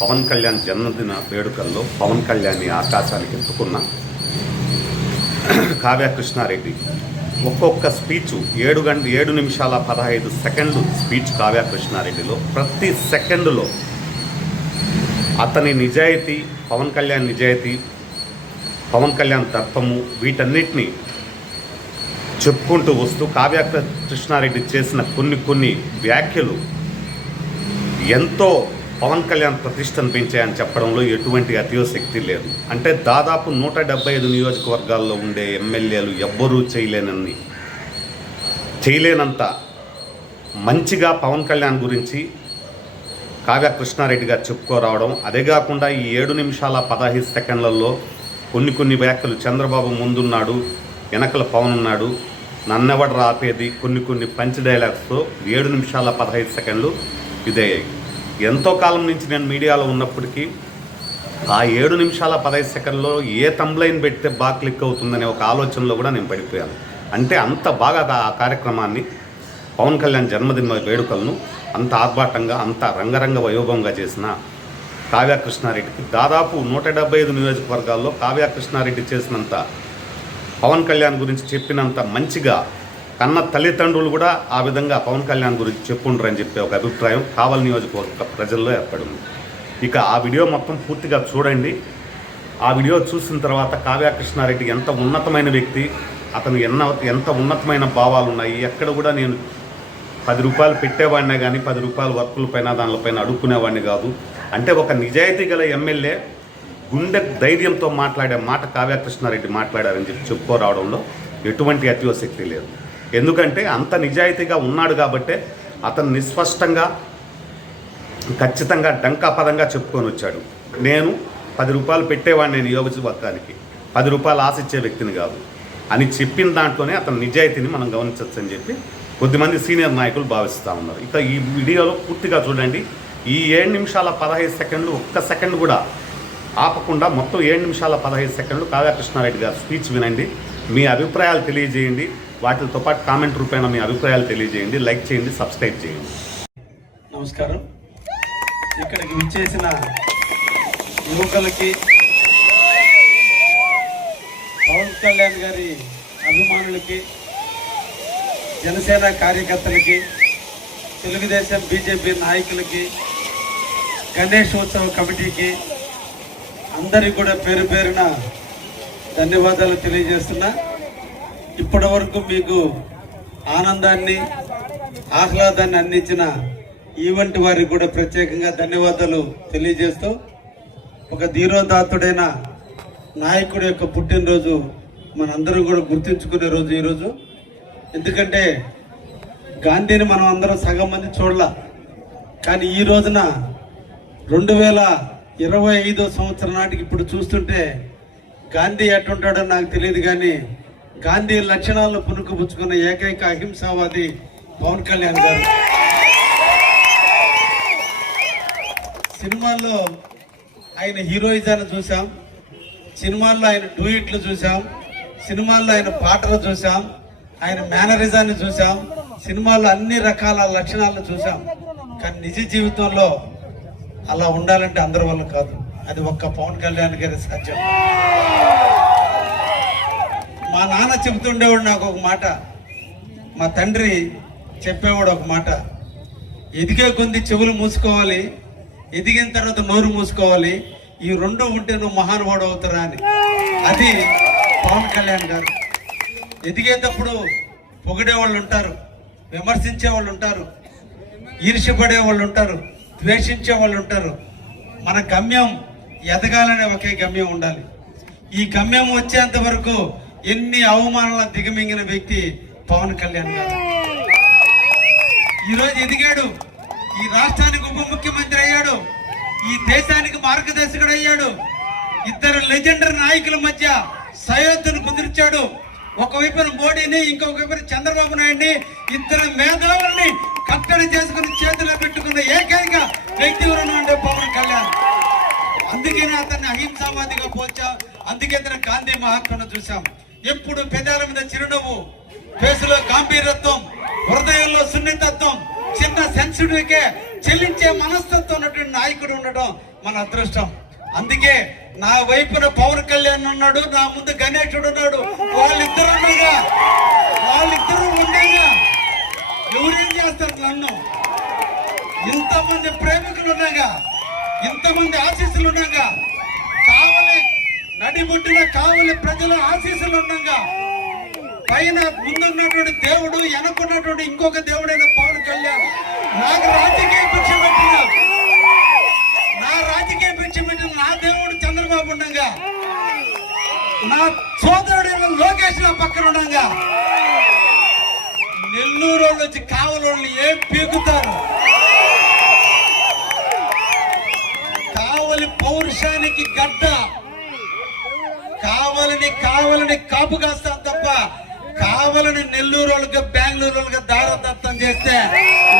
పవన్ కళ్యాణ్ జన్మదిన వేడుకల్లో పవన్ కళ్యాణ్ని ఆకాశానికి ఎత్తుకున్న కావ్య కృష్ణారెడ్డి. ఒక్కొక్క స్పీచ్ ఏడు గంట ఏడు నిమిషాల పదహైదు సెకండ్లు స్పీచ్ కావ్య కృష్ణారెడ్డిలో. ప్రతి సెకండులో అతని నిజాయితీ పవన్ కళ్యాణ్ నిజాయితీ పవన్ కళ్యాణ్ తత్వము వీటన్నిటిని చెప్పుకుంటూ వస్తూ కావ్య కృష్ణారెడ్డి చేసిన కొన్ని కొన్ని వ్యాఖ్యలు ఎంతో పవన్ కళ్యాణ్ ప్రతిష్టను పెంచాయని చెప్పడంలో ఎటువంటి అతియోశక్తి లేదు. అంటే దాదాపు నూట డెబ్బై ఐదు నియోజకవర్గాల్లో ఉండే ఎమ్మెల్యేలు ఎవ్వరూ చేయలేనని చేయలేనంత మంచిగా పవన్ కళ్యాణ్ గురించి కావ్య కృష్ణారెడ్డి గారు చెప్పుకోరావడం. అదే కాకుండా ఈ ఏడు నిమిషాల పదహైదు సెకండ్లలో కొన్ని కొన్ని వ్యాఖ్యలు చంద్రబాబు ముందున్నాడు వెనకల పవన్ ఉన్నాడు నన్నెవడ రాపేది కొన్ని కొన్ని పంచ్ డైలాగ్స్తో ఏడు నిమిషాల పదహైదు సెకండ్లు ఇదయ్యాయి. ఎంతో కాలం నుంచి నేను మీడియాలో ఉన్నప్పటికీ ఆ ఏడు నిమిషాల పదహైదు సెకండ్లో ఏ తంబ్లైన్ పెడితే బాగా క్లిక్ అవుతుందనే ఒక ఆలోచనలో కూడా నేను పడిపోయాను. అంటే అంత బాగా ఆ కార్యక్రమాన్ని పవన్ కళ్యాణ్ జన్మదిన వేడుకలను అంత ఆర్భాటంగా అంత రంగరంగ వైభవంగా చేసిన కావ్య కృష్ణారెడ్డికి దాదాపు నూట డెబ్బై ఐదు నియోజకవర్గాల్లో కావ్య కృష్ణారెడ్డి చేసినంత పవన్ కళ్యాణ్ గురించి చెప్పినంత మంచిగా కన్న తల్లిదండ్రులు కూడా ఆ విధంగా పవన్ కళ్యాణ్ గురించి చెప్పుండ్రని చెప్పే ఒక అభిప్రాయం కావల్ నియోజకవర్గ ప్రజల్లో ఏర్పడింది. ఇక ఆ వీడియో మొత్తం పూర్తిగా చూడండి. ఆ వీడియో చూసిన తర్వాత కావ్యకృష్ణారెడ్డి ఎంత ఉన్నతమైన వ్యక్తి అతను ఎన్న ఎంత ఉన్నతమైన భావాలు ఉన్నాయి ఎక్కడ కూడా నేను పది రూపాయలు పెట్టేవాడినే కానీ పది రూపాయల వర్కులపైన దానిపైన అడుక్కునేవాడిని కాదు. అంటే ఒక నిజాయితీ గల ఎమ్మెల్యే గుండె ధైర్యంతో మాట్లాడే మాట కావ్యకృష్ణారెడ్డి మాట్లాడారని చెప్పి చెప్పుకోరావడంలో ఎటువంటి అత్యోశక్తి లేదు. ఎందుకంటే అంత నిజాయితీగా ఉన్నాడు కాబట్టే అతను నిస్పష్టంగా ఖచ్చితంగా డంకాపదంగా చెప్పుకొని వచ్చాడు. నేను పది రూపాయలు పెట్టేవాడిని నేను నియోజకవర్గానికి. పది రూపాయలు ఆశించే వ్యక్తిని కాదు. అని చెప్పిన దాంట్లోనే అతని నిజాయితీని మనం గమనించవచ్చు అని చెప్పి కొద్దిమంది సీనియర్ నాయకులు భావిస్తూ ఉన్నారు. ఇక ఈ వీడియోలో పూర్తిగా చూడండి. ఈ ఏడు నిమిషాల పదహైదు సెకండ్లు ఒక్క సెకండ్ కూడా ఆపకుండా మొత్తం ఏడు నిమిషాల పదహైదు సెకండ్లు కావ్యకృష్ణారెడ్డి గారు స్పీచ్ వినండి. మీ అభిప్రాయాలు తెలియజేయండి. వాటితో పాటు కామెంట్ రూపేణ మీ అభిప్రాయాలు తెలియజేయండి లైక్ చేయండి సబ్స్క్రైబ్ చేయండి. నమస్కారం. ఇక్కడికి విచ్చేసిన యువకులకి పవన్ కళ్యాణ్ గారి అభిమానులకి జనసేన కార్యకర్తలకి తెలుగుదేశం బీజేపీ నాయకులకి గణేష్ ఉత్సవ కమిటీకి అందరికీ కూడా పేరు పేరున ధన్యవాదాలు తెలియజేస్తున్నా. ఇప్పటి వరకు మీకు ఆనందాన్ని ఆహ్లాదాన్ని అందించిన ఈవెంట్ వారికి కూడా ప్రత్యేకంగా ధన్యవాదాలు తెలియజేస్తూ ఒక ధీరోదాత్తుడైన నాయకుడి యొక్క పుట్టినరోజు మనందరం కూడా గుర్తుంచుకునే రోజు ఈరోజు. ఎందుకంటే గాంధీని మనం అందరం సగం మంది చూడలా. కానీ ఈ రోజున రెండు వేల ఇరవై ఐదో సంవత్సరం నాటికి ఇప్పుడు చూస్తుంటే గాంధీ ఎట్టుంటాడో నాకు తెలియదు కానీ గాంధీ లక్షణాలను పునుకుపుచ్చుకున్న ఏకైక అహింసావాది పవన్ కళ్యాణ్ గారు. సినిమాల్లో ఆయన హీరోయిజాన్ని చూసాం సినిమాల్లో ఆయన డూయిట్లు చూసాం సినిమాల్లో ఆయన పాటలు చూసాం ఆయన మేనరిజాన్ని చూసాం సినిమాల్లో అన్ని రకాల లక్షణాలను చూసాం కానీ నిజ జీవితంలో అలా ఉండాలంటే అందరి వల్ల కాదు. అది ఒక్క పవన్ కళ్యాణ్ గారి సాధ్యం. నాన్న చెబుతుండేవాడు నాకు ఒక మాట. మా తండ్రి చెప్పేవాడు ఒక మాట. ఎదిగే కొద్ది చెవులు మూసుకోవాలి ఎదిగిన తర్వాత నోరు మూసుకోవాలి ఈ రెండు ఉంటే నువ్వు మహానుభావుడు అవుతారా అని. అది పవన్ కళ్యాణ్ గారు. ఎదిగేటప్పుడు పొగిడే వాళ్ళు ఉంటారు విమర్శించే వాళ్ళు ఉంటారు ఈర్ష్యపడే వాళ్ళు ఉంటారు ద్వేషించే వాళ్ళు ఉంటారు. మన గమ్యం ఎదగాలనే ఒకే గమ్యం ఉండాలి. ఈ గమ్యం వచ్చేంత వరకు ఎన్ని అవమానాల దిగమింగిన వ్యక్తి పవన్ కళ్యాణ్ గారు. ఈరోజు ఎదిగాడు. ఈ రాష్ట్రానికి ఉప ముఖ్యమంత్రి అయ్యాడు. ఈ దేశానికి మార్గదర్శకుడు అయ్యాడు. ఇద్దరు లెజెండరీ నాయకుల మధ్య సయోధ్యను కుదిర్చాడు. ఒకవైపున మోడీని ఇంకొక వైపున చంద్రబాబు నాయుడిని ఇద్దరు మేధావుల్ని కట్టడి చేసుకుని చేతిలో పెట్టుకున్న ఏకైక వ్యక్తి ఎవరన్నా అంటే పవన్ కళ్యాణ్. అందుకనే అతన్ని అహింసావాదిగా పోల్చాం. అందుకే అతను గాంధీ మహాత్మను చూసాం ఎప్పుడు పెదాల మీద చిరునవ్వు ఫేసులో గాంభీరత్వం హృదయంలో సున్నితత్వం చిన్న సెన్సిటివ్కే చెల్లించే మనస్తత్వం ఉన్నటువంటి నాయకుడు ఉండడం మన అదృష్టం. అందుకే నా వైపున పవన్ కళ్యాణ్ ఉన్నాడు నా ముందు గణేషుడు ఉన్నాడు వాళ్ళిద్దరు ఉండగా వాళ్ళిద్దరూ ఉండగా ఎవరేం చేస్తారు నన్ను? ఇంతమంది ప్రేమికులు ఉండగా ఇంతమంది ఆశీస్సులు ఉండగా కావాలి నడిబుట్టిన కావలి ప్రజల ఆశీస్సులు ఉండగా. పైన ముందున్నటువంటి దేవుడు వెనకున్నటువంటి ఇంకొక దేవుడైన పవన్ కళ్యాణ్. నాకు రాజకీయ భిక్ష పెట్టిన. నా రాజకీయ భిక్ష పెట్టిన నా దేవుడు చంద్రబాబు ఉండగా. నా సోదరుడైన లోకేష్ నా పక్కన ఉండగా. నెల్లూరు వాళ్ళు వచ్చి కావలి ఏం పీకుతారు? కావలి పౌరుషానికి గడ్డ. కావలిని కావాలని కాపు కాస్తాం తప్ప కావాలని నెల్లూరు వాళ్ళకి బెంగళూరు వాళ్ళకి దారదత్తం చేస్తే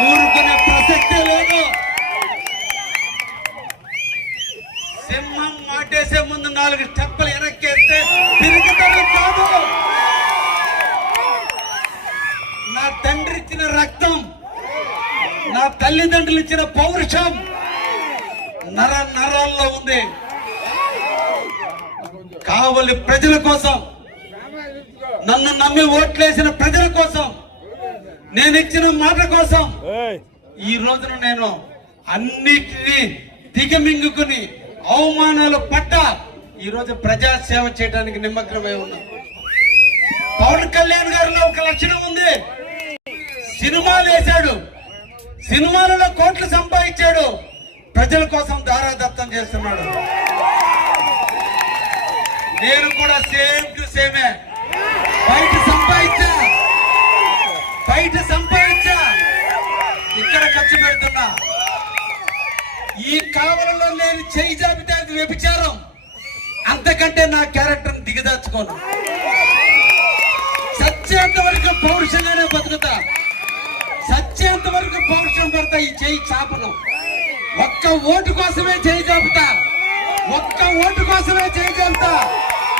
ఊరుకునే ప్రసక్తే లేదు. సింహం మాటేసే ముందు నాలుగు స్టెప్పులు వెనక్కేస్తే తిరుగుతాడు కాదు. నా తండ్రి ఇచ్చిన రక్తం నా తల్లిదండ్రులు ఇచ్చిన పౌరుషం నర నరాల్లో ఉంది. కావలి ప్రజల కోసం. నన్ను నమ్మి ఓట్లేసిన ప్రజల కోసం. నేను ఇచ్చిన మాట కోసం. ఈ రోజున నేను అన్నిటినీ దిగమింగుకుని అవమానాలు పట్ట ఈ రోజు ప్రజా సేవ చేయడానికి నిమగ్నమై ఉన్నా. పవన్ కళ్యాణ్ గారిలో ఒక లక్షణం ఉంది. సినిమాలు వేశాడు. సినిమాలలో కోట్లు సంపాదించాడు. ప్రజల కోసం దారాదత్తం చేస్తున్నాడు. నేను కూడా సేమ్ టు సేమే. బయట సంపాదించా. బయట సంపాదించా. ఇక్కడ ఖర్చు పెడుతున్నా. ఈ కావలలో నేను చేయి జాబితా వ్యభిచారం. అంతకంటే నా క్యారెక్టర్ దిగదాచుకోను సత్యంత వరకు పౌరుషంగానే బతుకుతా. సత్యంత వరకు పౌరుషం పడతా ఈ చేయి చాపను. ఒక్క ఓటు కోసమే చేయి జాబితా ఒక్క ఓటు కోసమే చేయి జాబితా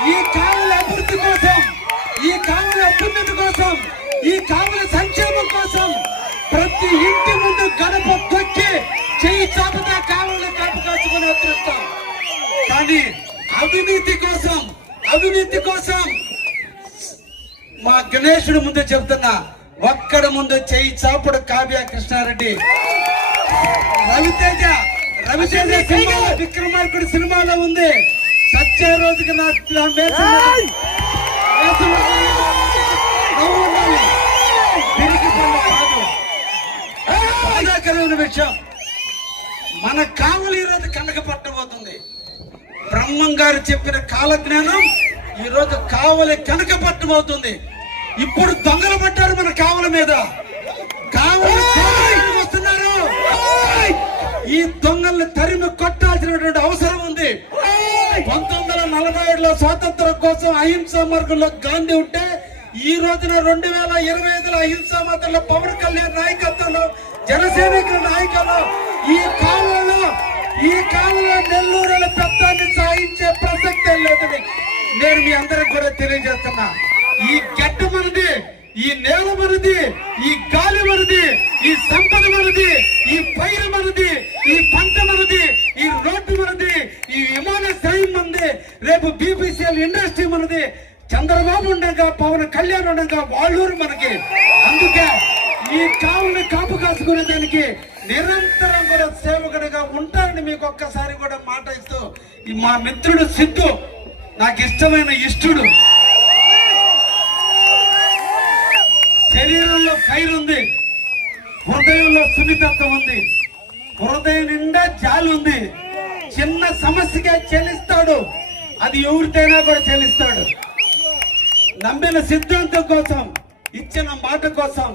ఈ కావుల అభివృద్ధి కోసం ఈ కావుల అభ్యున్నతి కోసం ఈ కావుల సంక్షేమం కోసం ప్రతి ఇంటి ముందు గడప తొక్కి చేయి చాపుతా కావులను కాపు కాచుకుని అదృష్టం కానీ అవినీతి కోసం అవినీతి కోసం మా గణేశుడు ముందు చెప్తున్నా ఒక్కడ ముందు చేయి చాపుడు కావ్య కృష్ణారెడ్డి. రవితేజ రవితేజ సినిమా విక్రమార్కుడు సినిమాలో ఉంది. సత్య రోజుకి నా నా వేషం వేషం నవ్వు ఉండాలి. పిరికి పనులు కాదు. బాధాకరమైన విషయం మన కావలి ఈరోజు కనక పట్టబోతుంది బ్రహ్మం గారు చెప్పిన కాలజ్ఞానం ఈ రోజు కావలి కనక పట్టబోతుంది ఇప్పుడు దొంగలు పట్టారు మన కావల మీద. కావలి ఈ దొంగల్ని తరిమి కొట్టాల్సినటువంటి అవసరం ఉంది. పంతొమ్మిది వందల నలభై ఏడులో స్వాతంత్రం కోసం అహింసా మార్గంలో గాంధీ ఉంటే ఈ రోజున రెండు వేల ఇరవై ఐదులో అహింసా మార్గంలో పవన్ కళ్యాణ్ నాయకత్వంలో జనసైనికుల నాయకులు ఈ కాలంలో ఈ కాలంలో నెల్లూరుల పెద్దాన్ని సాధించే ప్రసక్తే లేదని నేను మీ అందరికి కూడా తెలియజేస్తున్నా. ఈ గడ్డ మనది. ఈ నేల మనది ఈ గాలి మనది ఈ సంపద మనది ఈ పైరు మనది ఈ పంట మనది ఈ రోడ్డు మనది ఈ విమానాశ్రయం మనది రేపు బీపీసీఎల్ ఇండస్ట్రీ మనది చంద్రబాబు ఉండగా పవన్ కళ్యాణ్ ఉండగా వాళ్ళూరు మనకి. అందుకే ఈ కావుని కాపు కాసుకునే దానికి నిరంతరం కూడా సేవకుడిగా ఉంటారని మీకు ఒక్కసారి కూడా మాట ఇస్తూ మా మిత్రుడు సిద్ధు నాకు ఇష్టమైన ఇష్టుడు. హృదయంలో సున్నితత్వం ఉంది. హృదయం నిండా జాలి ఉంది. చిన్న సమస్యగా చెల్లిస్తాడు అది ఎవరితేనా కూడా చెల్లిస్తాడు నమ్మిన సిద్ధాంతం కోసం ఇచ్చిన మాట కోసం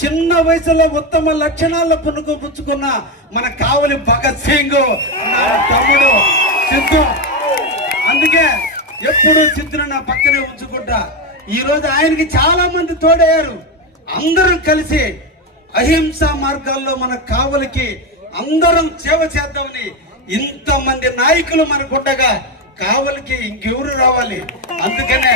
చిన్న వయసులో ఉత్తమ లక్షణాల్లో పునుకు పుచ్చుకున్న మన కావలి భగత్ సింగ్ తమ్ముడు సిద్ధు. అందుకే ఎప్పుడు సిద్ధుని నా పక్కనే ఉంచుకుంటా. ఈ రోజు ఆయనకి చాలా మంది తోడయ్యారు. అందరం కలిసి అహింసా మార్గాల్లో మన కావలికి అందరం సేవ చేద్దామని ఇంతమంది నాయకులు మనకుండగా కావలికి ఇంకెవరు రావాలి? అందుకనే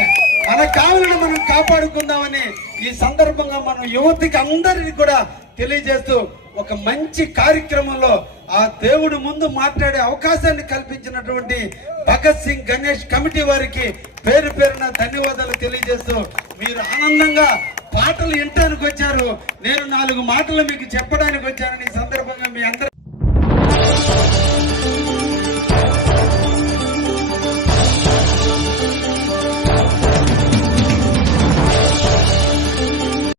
మన కావలిని మనం కాపాడుకుందామని ఈ సందర్భంగా మనం యువతికి అందరిని కూడా తెలియజేస్తూ ఒక మంచి కార్యక్రమంలో ఆ దేవుడు ముందు మాట్లాడే అవకాశాన్ని కల్పించినటువంటి భగత్ సింగ్ గణేష్ కమిటీ వారికి పేరు పేరున ధన్యవాదాలు తెలియజేస్తూ మీరు ఆనందంగా పాటలు వినటానికి వచ్చారు. నేను నాలుగు మాటలు మీకు చెప్పడానికి వచ్చానని ఈ సందర్భంగా మీ అందరూ